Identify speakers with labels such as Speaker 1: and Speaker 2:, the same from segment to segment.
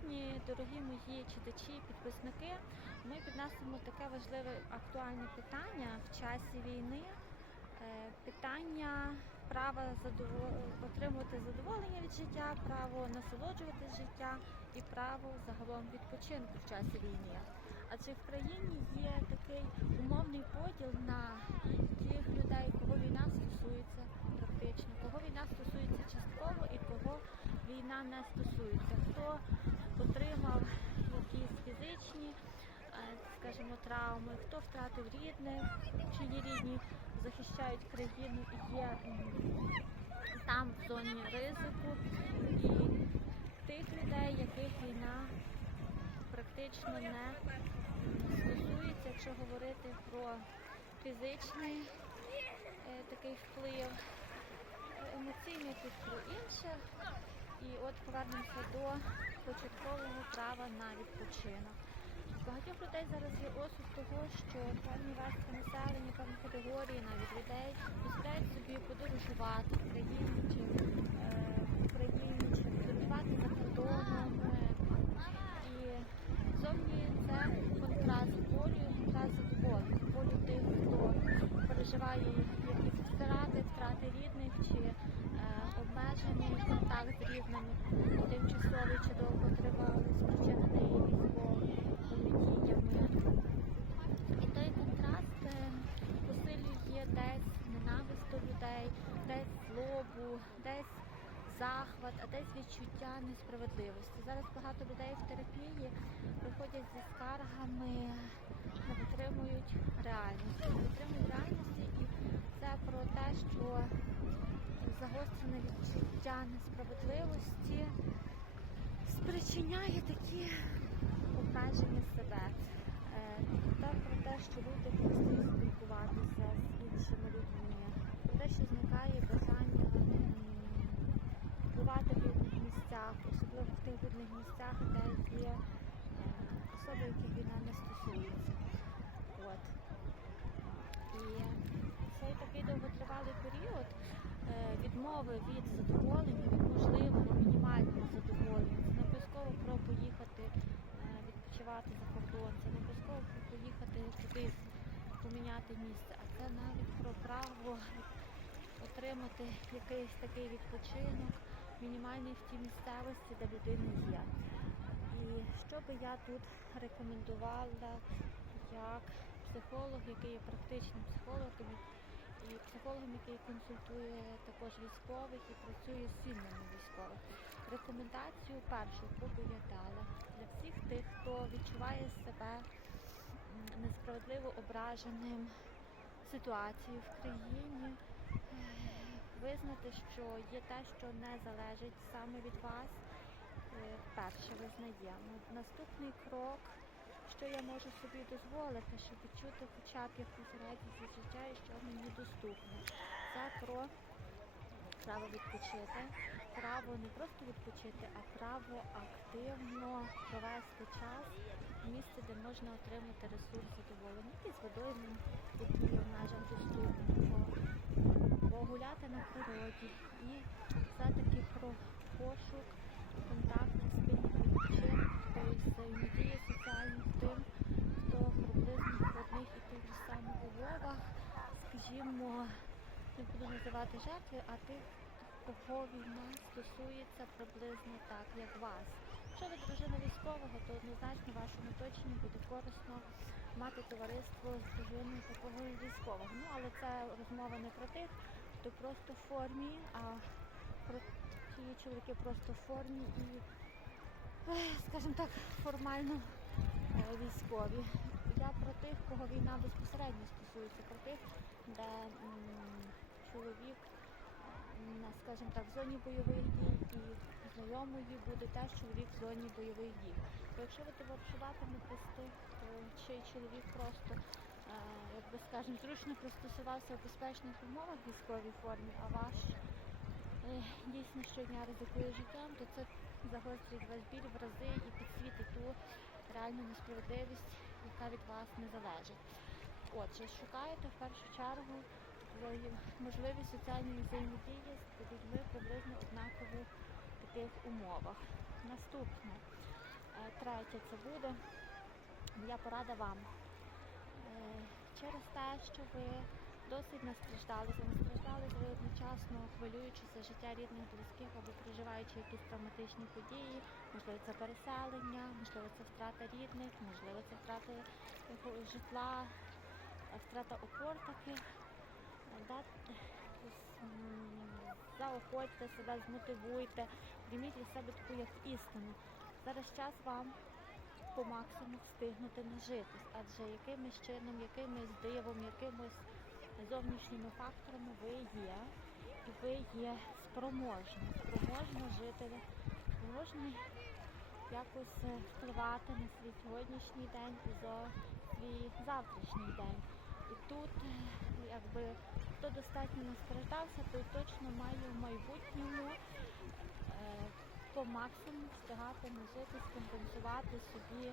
Speaker 1: Сьогодні, дорогі мої читачі, підписники, ми піднесемо таке важливе актуальне питання в часі війни. Е, Питання права отримувати задоволення від життя, право насолоджуватись життя і право загалом відпочинку в часі війни. Адже в країні є такий умовний поділ на тих людей, кого війна стосується практично, кого війна стосується частково і кого війна не стосується. Хто отримав якісь фізичні, е, скажімо, травми, хто втратив рідних, чиї рідні захищають країну і є там в зоні ризику, і тих людей, яких війна практично не стосується, якщо говорити про фізичний е, такий вплив, емоційний про інше. І от повернемося до початкового права на відпочинок. Багатьох людей зараз є осуд того, що певні верстви населення, певні категорії навіть людей дозволяють собі подорожувати в країні чи е, в Україні, чи подорожувати за кордоном. І зовні це контраст болю, контраст задоволення, болю тих, хто переживає якісь втрати, втрати рідних чи е, обмежений контакт з рідними, тимчасовий чи довготривалий, спричинений військовими діями. І той контраст е, посилює десь ненависть до людей, десь злобу, десь захват, а десь відчуття несправедливості. Зараз багато людей в терапії приходять зі скаргами, не витримують реальності. Не витримують реальності і це про те, що загострене відчуття несправедливості спричиняє такі обмеження себе. Е, Та про те, що люди перестають спілкуватися з іншими людьми, про те, що зникає бажання м, бувати в людних місцях, особливо в тих людних місцях, де є е, особи, яких війна не стосується. От. І цей такий довготривалий період е, відмови від задоволення, від можливого мінімального задоволення. Це не обов'язково про поїхати е, відпочивати за кордон, це не обов'язково про поїхати кудись поміняти місце, а це навіть про право отримати якийсь такий відпочинок, мінімальний в тій місцевості, де людина є. І що би я тут рекомендувала як психолог, який є практичним психологом і психологом, який консультує також військових і працює з сім'ями військових. Рекомендацію першу, яку я дала для всіх тих, хто відчуває себе несправедливо ображеним ситуацією в країні, визнати, що є те, що не залежить саме від вас. Е, Перше визнаємо. Наступний крок, що я можу собі дозволити, щоб відчути хоча б якусь радість від життя і що мені доступно. Це про право відпочити, право не просто відпочити, а право активно провести час в місці, де можна отримати ресурс задоволення, і з водою, які є в межах доступного, погуляти на природі і все-таки про пошук контакту, спільних відпочинок, тобто взаємодії соціальних тим, хто приблизно в одних і тих же самих умовах, скажімо, не буду називати жертви, а тих, кого війна стосується приблизно так, як вас. Якщо ви дружина військового, то однозначно вашому оточенні буде корисно мати товариство з дружиною такого військового. Ну, але це розмова не про тих, хто просто в формі, а про ті чоловіки просто в формі і, скажімо так, формально е, військові. Я про тих, кого війна безпосередньо стосується, про тих, де м, чоловік, скажімо так, в зоні бойових дій і знайомої буде теж чоловік в зоні бойових дій. Бо якщо ви товаришуватимете з чий чоловік просто, е, як би скажемо, зручно пристосувався в безпечних умовах в військовій формі, а ваш е, дійсно щодня ризикує життям, то це загострює ваш біль в рази і підсвітить ту реальну несправедливість, яка від вас не залежить. Отже, шукаєте в першу чергу можливість соціальної взаємодії з людьми приблизно однаково в таких умовах. Наступне Е, Третє це буде моя порада вам. Е, Через те, що ви досить настраждалися, настраждалися ви одночасно хвилюючи за життя рідних близьких або проживаючи якісь травматичні події, можливо, це переселення, можливо, це втрата рідних, можливо, це втрата житла, е, втрата опор таки. Заохотьте себе, змотивуйте, прийміть для себе таку як істину. Зараз час вам по максимуму встигнути нажитись, адже якимось чином, якимось дивом, якимось зовнішніми факторами ви є, і ви є спроможні, спроможні жити, спроможні якось е, впливати на свій сьогоднішній день і за свій завтрашній день. Тут, якби хто достатньо настраждався, той точно має в майбутньому е, по максимуму встигати нажити, скомпенсувати собі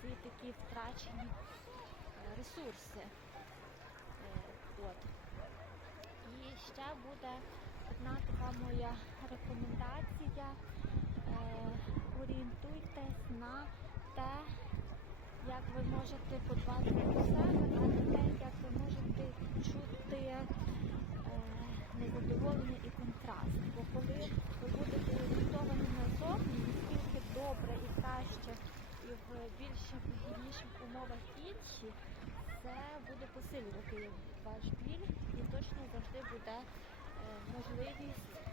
Speaker 1: ці такі втрачені е, ресурси. Е, От. І ще буде одна така моя рекомендація. Орієнтуйтесь на те, як ви можете подбати про себе, а те, як ви можете чути е, незадоволення і контраст. Бо коли ви будете орієнтовані назовні, наскільки добре і краще і в більш вигідніших умовах інші, це буде посилювати ваш біль і точно завжди буде е, можливість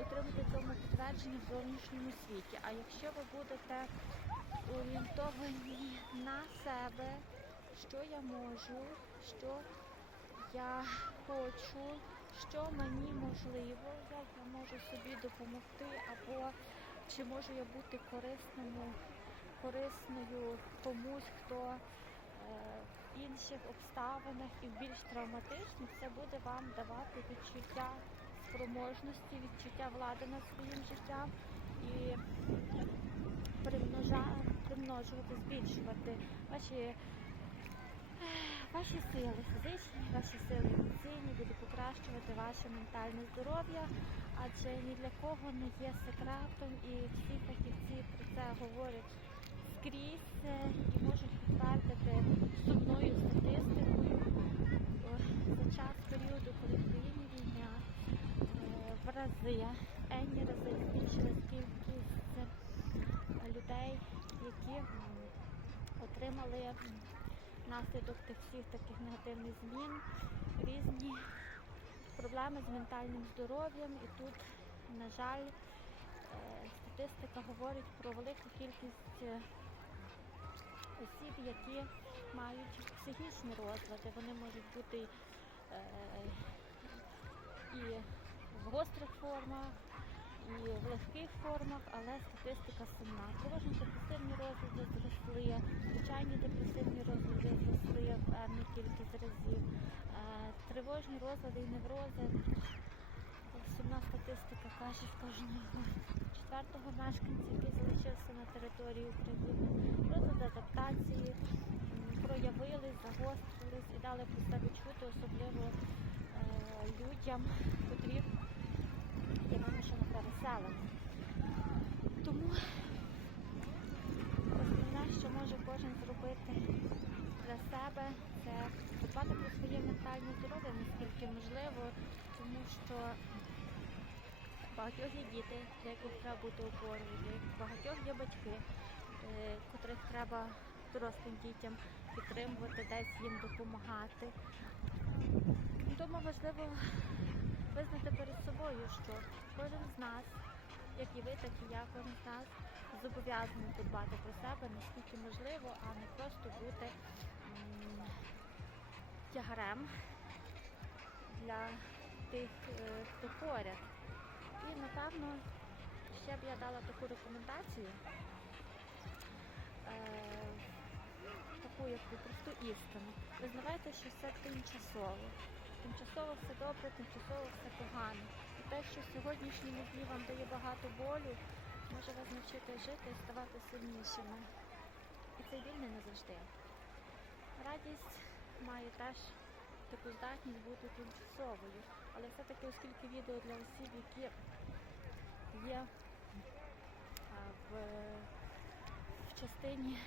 Speaker 1: отримати цьому підтвердження в зовнішньому світі. А якщо ви будете орієнтовані на себе, що я можу, що я хочу, що мені можливо, як я можу собі допомогти, або чи можу я бути корисному, корисною комусь, хто е, в інших обставинах і в більш травматичних, це буде вам давати відчуття спроможності, відчуття влади над своїм життям і примножувати, збільшувати ваші, ваші сили фізичні, ваші сили емоційні, буде покращувати ваше ментальне здоров'я, адже ні для кого не є секретом, і всі фахівці про це говорять скрізь е, і можуть підтвердити сумною статистикою за час періоду, коли в країні війна, е, рази, енні рази збільшилась кількість е, людей, які отримали м, внаслідок тих всіх таких негативних змін різні проблеми з ментальним здоров'ям. І тут, на жаль, е, статистика говорить про велику кількість е, осіб, які мають психічні розлади. Вони можуть бути е, і в гострих формах, і в легких формах, але статистика сумна. Тривожні депресивні розлади зросли, звичайні депресивні розлади зросли в певну кількість разів. Е, Тривожні розлади і неврози. Сумна статистика каже в кожного четвертого мешканця, який залишився на території України. Розлади адаптації проявились, загострились і дали про себе чути, особливо е, людям, вимушено. Тому основне, що може кожен зробити для себе, це подбати про своє ментальне здоров'я, наскільки можливо, тому що багатьох є діти, для яких треба бути опорою, багатьох є батьки, е, котрих треба дорослим дітям підтримувати, десь їм допомагати. Тому важливо визнати перед собою, що кожен з нас, як і ви, так і я, кожен з нас зобов'язаний подбати про себе наскільки можливо, а не просто бути тягарем для тих, е, хто поряд. І напевно ще б я дала таку рекомендацію, е, таку яку просту істину. Визнавайте, що все тимчасово. Тимчасово все добре, тимчасово все погано. І те, що в сьогоднішньому дні вам дає багато болю, може вас навчити жити і ставати сильнішими. І цей біль не назавжди. Радість має теж таку здатність бути тимчасовою. Але все-таки, оскільки відео для осіб, які є а, в частині е,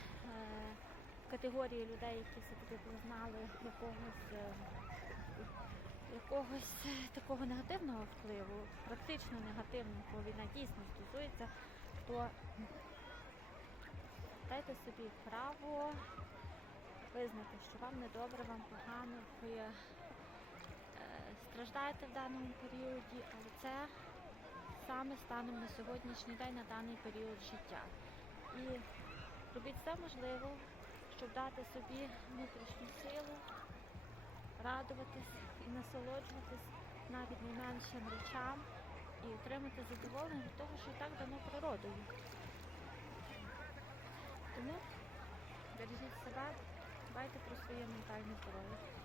Speaker 1: категорії людей, які все-таки зазнали якогось, е, якогось такого негативного впливу, практично негативного, бо війна дійсно стосується, то дайте собі право визнати, що вам недобре, вам погано, ви е, страждаєте в даному періоді, але це саме станом на сьогоднішній день, на даний період життя. І робіть все можливе, щоб дати собі внутрішню силу, радуватись і насолоджуватись навіть найменшим речам і отримати задоволення від того, що і так дано природою. Тому бережіть себе, дбайте про своє ментальне здоров'я.